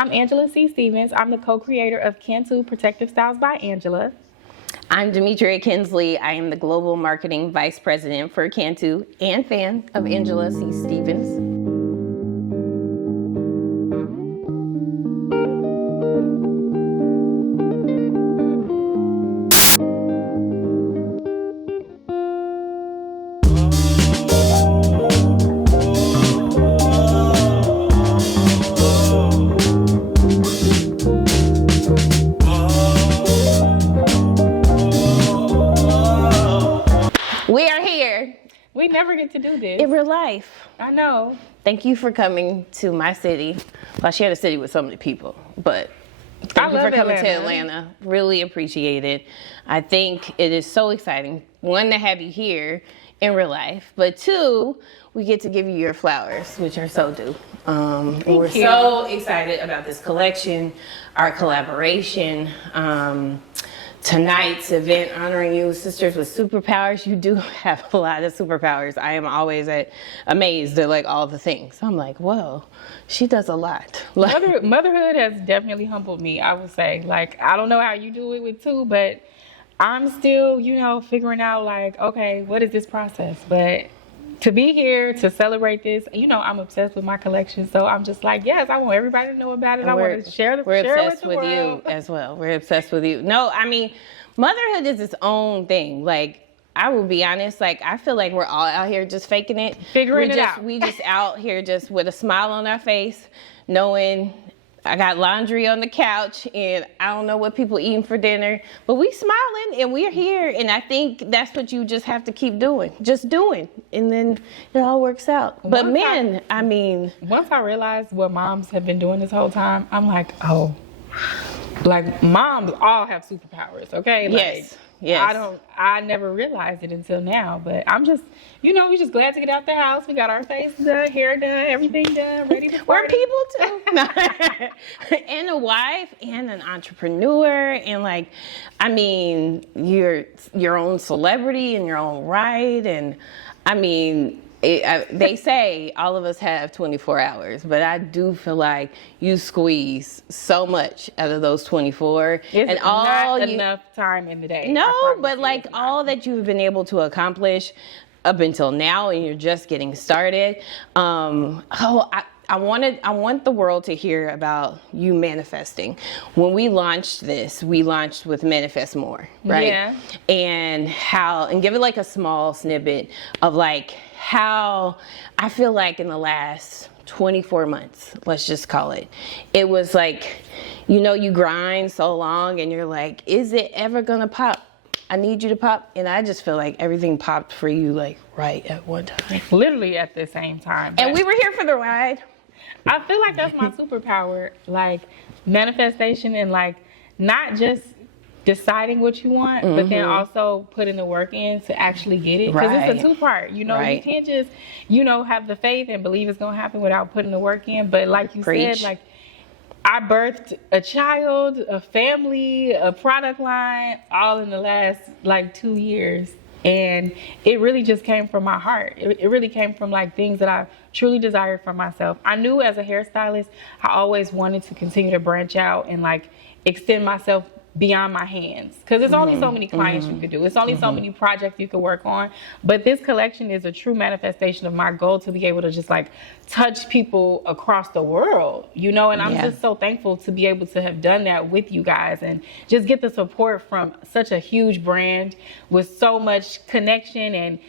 I'm Angela C. Stevens. I'm the co-creator of Cantu Protective Styles by Angela. I'm Dameria Kinsley. I am the Global Marketing Vice President for Cantu and fan of Angela C. Stevens. We are here. We never get to do this. In real life. I know. Thank you for coming to my city. Well, I share the city with so many people, but thank you for coming to Atlanta. Really appreciate it. I think it is so exciting, one, to have you here in real life, but two, we get to give you your flowers, which are so due. We're so excited about this collection, our collaboration. Tonight's event honoring you, Sisters with Superpowers. You do have a lot of superpowers. I am always amazed at like all the things. I'm like, whoa, she does a lot. Motherhood has definitely humbled me, I would say. Like, I don't know how you do it with two, but I'm still, figuring out like, okay, what is this process? But to be here to celebrate this, I'm obsessed with my collection. So I'm just like, yes, I want everybody to know about it. I want to share We're share obsessed with you as well. We're obsessed with you. No, I mean, motherhood is its own thing. Like, I will be honest, like, I feel like we're all out here just faking it. Figuring it out. We just out here just with a smile on our face, knowing I got laundry on the couch and I don't know what people eating for dinner, but we smiling and we're here. And I think that's what you just have to keep doing, just doing. And then it all works out. But once I realized what moms have been doing this whole time, I'm like, oh, like moms all have superpowers. Okay. Yes. I never realized it until now, but I'm just, we're just glad to get out the house. We got our face done, hair done, everything done, ready to We're people too. And a wife and an entrepreneur and you're your own celebrity in your own right. And they say all of us have 24 hours, but I do feel like you squeeze so much out of those 24. It's not enough time in the day. No, but like all that you've been able to accomplish up until now, and you're just getting started. I want the world to hear about you manifesting. When we launched this, we launched with Manifest More, right? Yeah. And give it like a small snippet of like how I feel like in the last 24 months, let's just call it, it was like, you grind so long and you're like, is it ever gonna pop? I need you to pop. And I just feel like everything popped for you like right at one time. Literally at the same time. And we were here for the ride. I feel like that's my superpower, like manifestation and like not just deciding what you want, but then also putting the work in to actually get it. Because it's a two-part, you can't just, have the faith and believe it's going to happen without putting the work in. But like you said, like I birthed a child, a family, a product line, all in the last like 2 years. And it really just came from my heart. It really came from like things that I truly desired for myself. I knew as a hairstylist, I always wanted to continue to branch out and like extend myself beyond my hands, because there's only so many clients you could do. It's only so many projects you could work on. But this collection is a true manifestation of my goal to be able to just like touch people across the world, and I'm just so thankful to be able to have done that with you guys and just get the support from such a huge brand with so much connection. And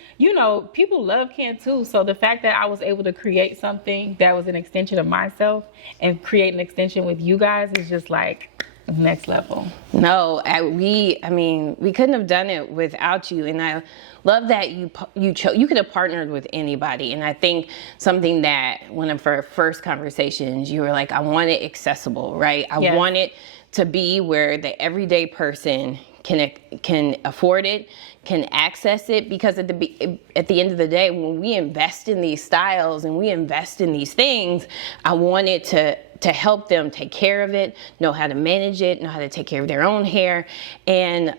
people love Cantu, so the fact that I was able to create something that was an extension of myself and create an extension with you guys is just like next level. No, we couldn't have done it without you. And I love that you could have partnered with anybody. And I think something that one of our first conversations, you were like, I want it accessible, right? I want it to be where the everyday person can afford it, can access it, because at the end of the day, when we invest in these styles and we invest in these things, I want it to help them take care of it, know how to manage it, know how to take care of their own hair. And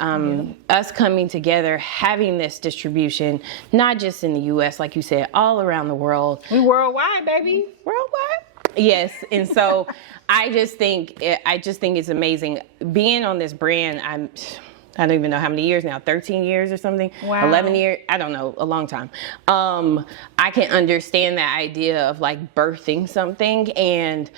us coming together, having this distribution, not just in the US, like you said, all around the world. We worldwide, baby. Worldwide. Yes, and so I just think it's amazing being on this brand. I don't even know how many years now, 13 years or something, Wow. 11 years, I don't know, a long time. I can understand that idea of like birthing something, and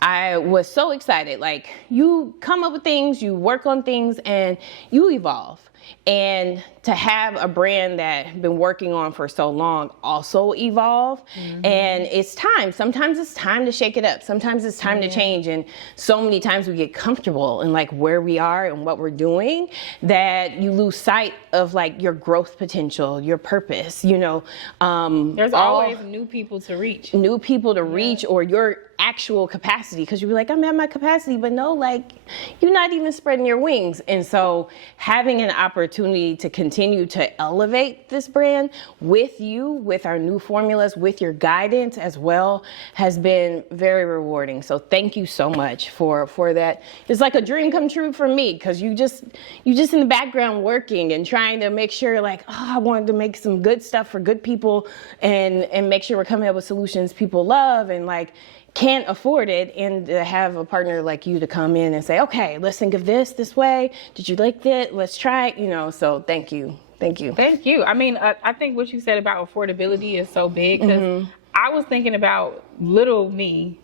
I was so excited. Like, you come up with things, you work on things, and you evolve. And to have a brand that I've been working on for so long also evolve. And it's time. Sometimes it's time to shake it up. Sometimes it's time to change. And so many times we get comfortable in like where we are and what we're doing that you lose sight of like your growth potential, your purpose, you know. There's always new people to reach. New people to reach, or your actual capacity, because you'll be like, I'm at my capacity, but no, like, you're not even spreading your wings. And so having an opportunity to continue to elevate this brand with you, with our new formulas, with your guidance as well, has been very rewarding. So thank you so much for that. It's like a dream come true for me, because you just in the background working and trying to make sure, like, oh, I wanted to make some good stuff for good people and make sure we're coming up with solutions people love and like can't afford it, and to have a partner like you to come in and say, okay, let's think of this way. Did you like that? Let's try it, you know. So thank you. Thank you. I mean, I think what you said about affordability is so big, because I was thinking about little me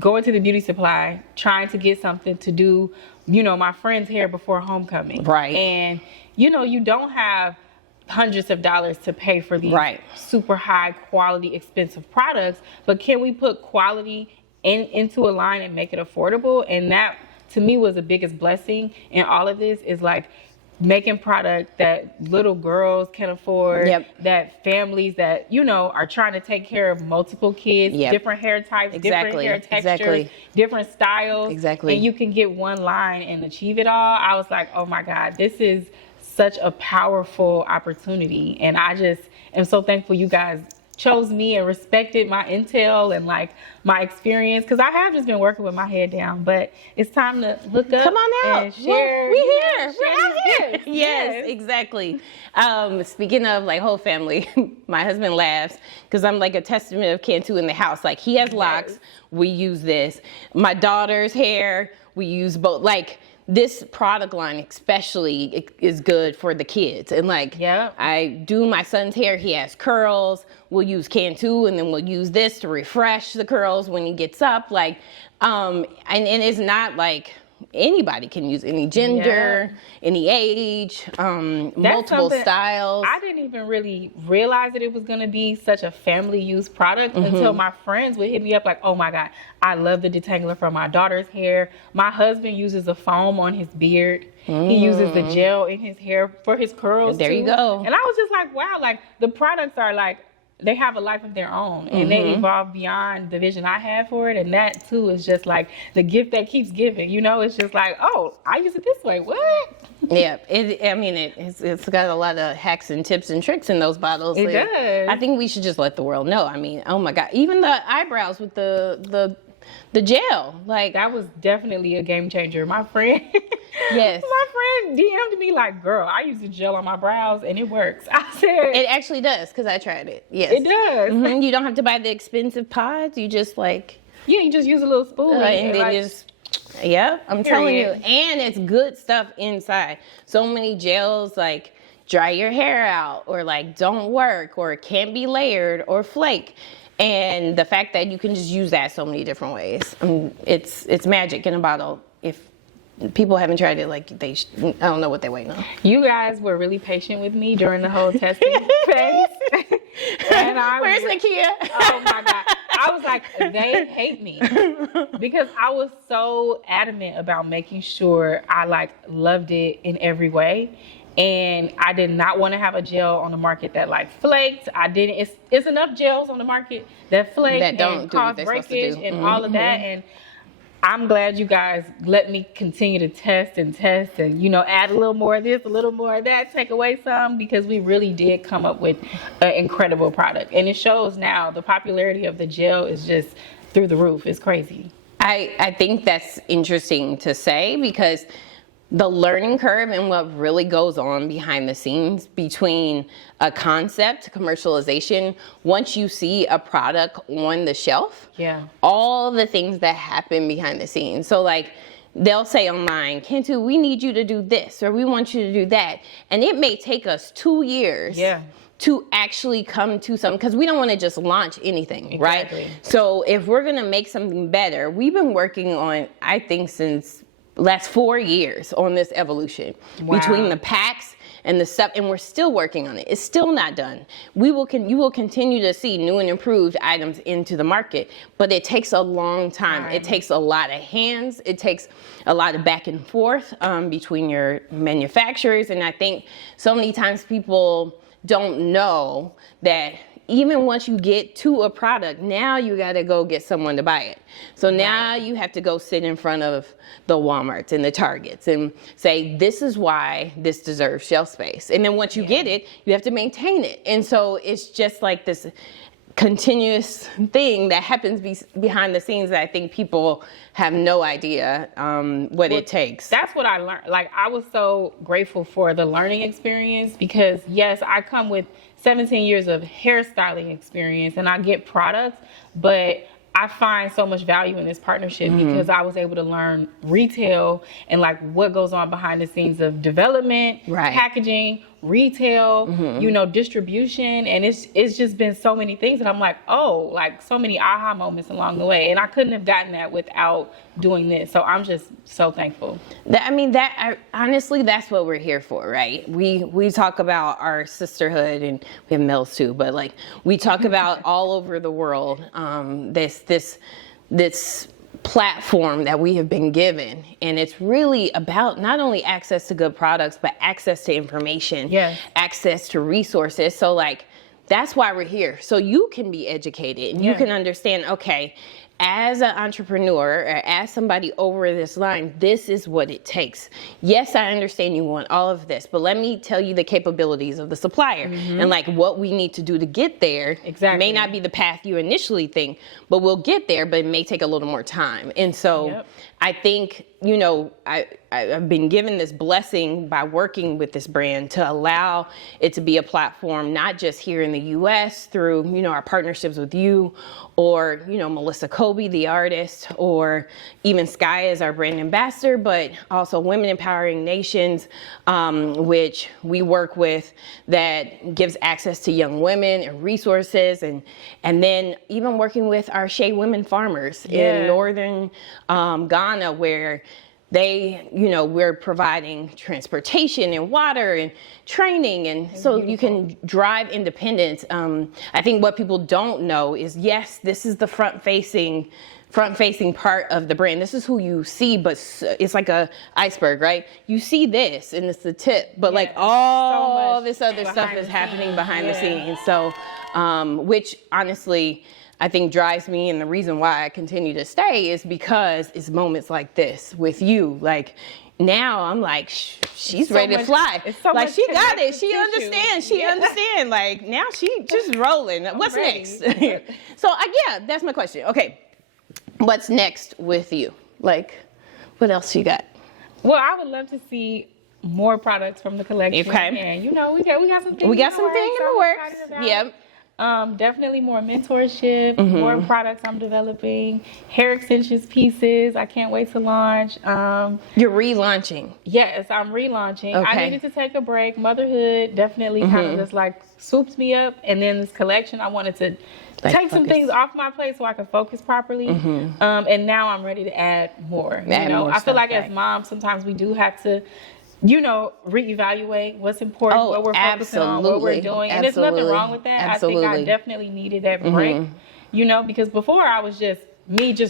going to the beauty supply, trying to get something to do, you know, my friend's hair before homecoming. Right. And, you know, you don't have hundreds of dollars to pay for these super high quality, expensive products, but can we put quality into a line and make it affordable? And that, to me, was the biggest blessing in all of this, is like making product that little girls can afford, that families that, you know, are trying to take care of multiple kids, different hair types, different hair textures, different styles, and you can get one line and achieve it all. I was like, oh my God, this is such a powerful opportunity. And I just am so thankful you guys chose me and respected my intel and like my experience, because I have just been working with my head down, but it's time to look up. Come on out and share. We here. We're out here. Yes, exactly. Speaking of like whole family, my husband laughs because I'm like a testament of Cantu in the house. Like, he has locks, we use this. My daughter's hair, we use both. Like, this product line especially is good for the kids. And like, I do my son's hair, he has curls, we'll use Cantu, and then we'll use this to refresh the curls when he gets up. Like, and it's not like anybody can use, any gender, any age, multiple styles. I didn't even really realize that it was going to be such a family use product until my friends would hit me up like, oh my God, I love the detangler for my daughter's hair. My husband uses a foam on his beard. He uses the gel in his hair for his curls. There you go. And I was just like, wow, like the products are like, they have a life of their own, and they evolve beyond the vision I had for it. And that too is just like the gift that keeps giving, you know. It's just like, oh, I use it this way. What? Yeah, it's got a lot of hacks and tips and tricks in those bottles. It does. I think we should just let the world know. I mean, oh my God, even the eyebrows with the gel, like, that was definitely a game changer. My friend, my friend DM'd me like, girl, I use the gel on my brows and it works. I said, it actually does, because I tried it. Yes, it does. You don't have to buy the expensive pods. You just like, you just use a little spoon and then just. I'm telling you, and it's good stuff inside. So many gels like dry your hair out, or like don't work, or it can't be layered or flake. And the fact that you can just use that so many different ways, it's magic in a bottle. If people haven't tried it, like, I don't know what they're waiting on. You guys were really patient with me during the whole testing phase. And where's Nakia? Oh my God. I was like, they hate me, because I was so adamant about making sure I like loved it in every way. And I did not want to have a gel on the market that like flaked. It's enough gels on the market that flake that don't and cause breakage and all of that. And I'm glad you guys let me continue to test and, you know, add a little more of this, a little more of that, take away some, because we really did come up with an incredible product. And it shows now. The popularity of the gel is just through the roof. It's crazy. I think that's interesting to say, because the learning curve and what really goes on behind the scenes between a concept, commercialization, once you see a product on the shelf, all the things that happen behind the scenes. So like, they'll say online, Kentu, we need you to do this, or we want you to do that. And it may take us 2 years to actually come to something, because we don't want to just launch anything, right? So if we're going to make something better, we've been working on, I think, since last 4 years on this evolution between the packs and the stuff, and we're still working on it. It's still not done. You will continue to see new and improved items into the market, but it takes a long time. It takes a lot of hands. It takes a lot of back and forth between your manufacturers, and I think so many times people don't know that even once you get to a product, now you got to go get someone to buy it. So now you have to go sit in front of the Walmarts and the Targets and say, this is why this deserves shelf space. And then once you get it, you have to maintain it. And so it's just like this continuous thing that happens behind the scenes that I think people have no idea what it takes. That's what I learned. Like, I was so grateful for the learning experience, because yes, I come with 17 years of hairstyling experience and I get products, but I find so much value in this partnership because I was able to learn retail and like what goes on behind the scenes of development, packaging, retail, you know, distribution. And it's just been so many things that I'm like, oh, like so many aha moments along the way. And I couldn't have gotten that without doing this. So I'm just so thankful. Honestly, that's what we're here for, right? We talk about our sisterhood, and we have males too, but like we talk about all over the world, this platform that we have been given, and it's really about not only access to good products, but access to information, access to resources. So like, that's why we're here. So you can be educated and you can understand, okay, as an entrepreneur or as somebody over this line, this is what it takes. Yes, I understand you want all of this, but let me tell you the capabilities of the supplier and like what we need to do to get there. May not be the path you initially think, but we'll get there, but it may take a little more time. And so I think, you know, I've been given this blessing by working with this brand to allow it to be a platform, not just here in the US through, you know, our partnerships with you, or, you know, Melissa Kobe, the artist, or even Sky as our brand ambassador, but also Women Empowering Nations, which we work with, that gives access to young women and resources, and then even working with our Shea Women farmers in northern Ghana, where they, you know, we're providing transportation and water and training, and so you can drive independence. I think what people don't know is, yes, this is the front-facing part of the brand. This is who you see, but it's like a iceberg, right? You see this, and it's the tip, but like all this other stuff is happening behind the scenes. So, which honestly, I think drives me, and the reason why I continue to stay is because it's moments like this with you. Like, now I'm like, she's ready to fly. Like, she got it. She understands. She understands. Like, now she just rolling. What's next? So, that's my question. Okay, what's next with you? Like, what else you got? Well, I would love to see more products from the collection. Okay. And, you know, we got some things. We got some things in the works. Yep. Definitely more mentorship, more products I'm developing, hair extensions pieces I can't wait to launch. You're relaunching? Yes, I'm relaunching. Okay. I needed to take a break. Motherhood definitely kind of just like swooped me up, and then this collection, I wanted to take some things off my plate so I could focus properly. And now I'm ready to add more. I feel like as moms, sometimes we do have to, you know, reevaluate what's important, what we're focusing on, what we're doing. And there's nothing wrong with that. I think I definitely needed that break, you know, because before I was just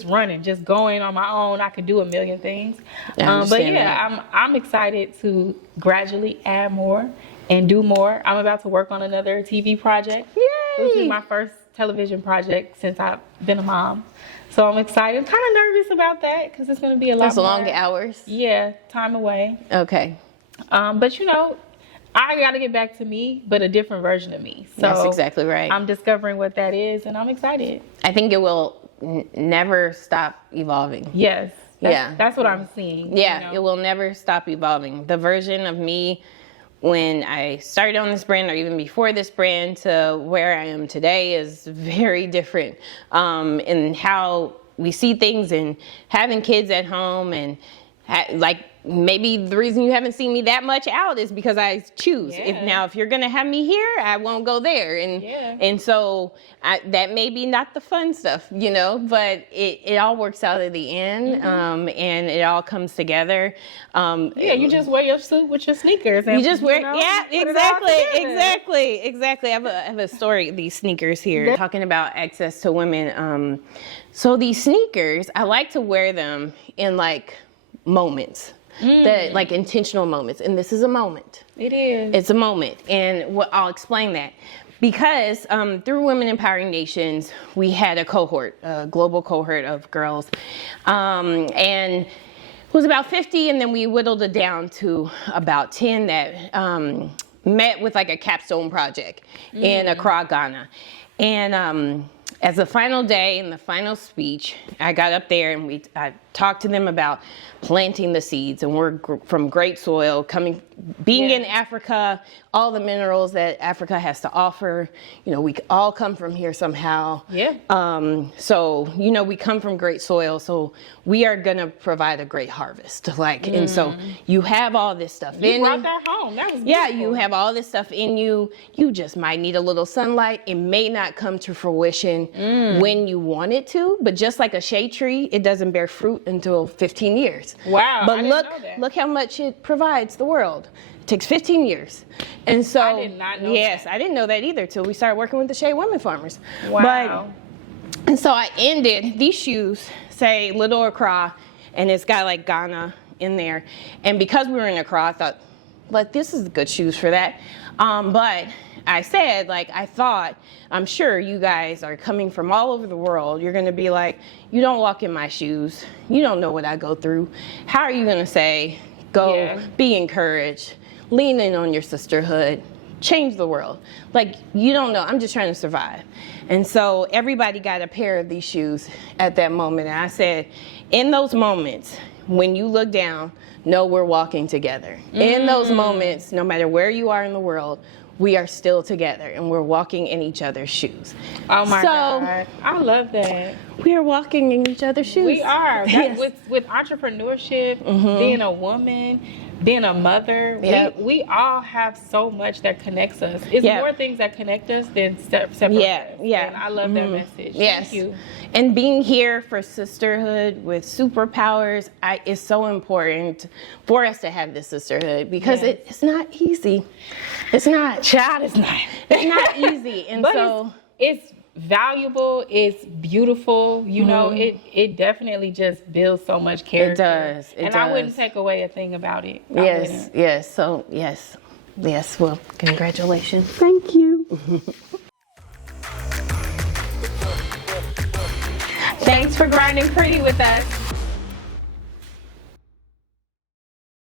running, just going on my own. I could do a million things. But yeah, I'm excited to gradually add more and do more. I'm about to work on another TV project. Yay! This is my first television project since I've been a mom. So I'm excited. I'm kind of nervous about that because it's going to be a lot more. That's long hours? Yeah, time away. Okay. But, you know, I got to get back to me, but a different version of me. So that's exactly right. I'm discovering what that is, and I'm excited. I think it will never stop evolving. Yes. That's what I'm seeing. Yeah, you know? it will never stop evolving. The version of me when I started on this brand or even before this brand to where I am today is very different in how we see things, and having kids at home, and like maybe the reason you haven't seen me that much out is because I choose. If you're gonna have me here, I won't go there, and so that may be not the fun stuff, but it all works out at the end, and it all comes together. You just wear your suit with your sneakers. And, you just wear, exactly. I have a story. These sneakers here, talking about access to women. So these sneakers, I like to wear them in like moments. That like intentional moments, and this is a moment. It is. It's a moment, and I'll explain that because through Women Empowering Nations, we had a global cohort of girls, and it was about 50, and then we whittled it down to about 10 that met with like a capstone project in Accra, Ghana, and as the final day and the final speech, I got up there and I talked to them about planting the seeds, and we're from great soil, being in Africa, all the minerals that Africa has to offer. We all come from here somehow. So we come from great soil, so we are gonna provide a great harvest. And so you have all this stuff in you. You brought that home. That was beautiful. You have all this stuff in you. You just might need a little sunlight. It may not come to fruition when you want it to, but just like a shade tree, it doesn't bear fruit until 15 years. Wow. But look how much it provides the world. It takes 15 years. And so I did not know that. I didn't know that either till we started working with the Shade Women Farmers. Wow. And so I ended, these shoes say Little Accra, and it's got like Ghana in there. And because we were in Accra, I thought, this is good shoes for that. But I said, I'm sure you guys are coming from all over the world. You're going to be like, you don't walk in my shoes. You don't know what I go through. How are you going to say, go, be encouraged, lean in on your sisterhood, change the world? You don't know. I'm just trying to survive. And so everybody got a pair of these shoes at that moment. And I said, in those moments, when you look down, know we're walking together. In those moments, no matter where you are in the world, we are still together, and we're walking in each other's shoes. Oh my God. I love that. We are walking in each other's shoes. We are. With entrepreneurship, being a woman, being a mother, we all have so much that connects us. It's more things that connect us than separate us. And I love that message. Thank you. And being here for sisterhood with superpowers is so important for us to have this sisterhood, because it's not easy. It's not. Child, it's not. It's not easy. And but so it's valuable. It's beautiful. It definitely just builds so much character. It does. And I wouldn't take away a thing about it. Yes. So yes. Well, congratulations. Thank you. Thanks for grinding pretty with us.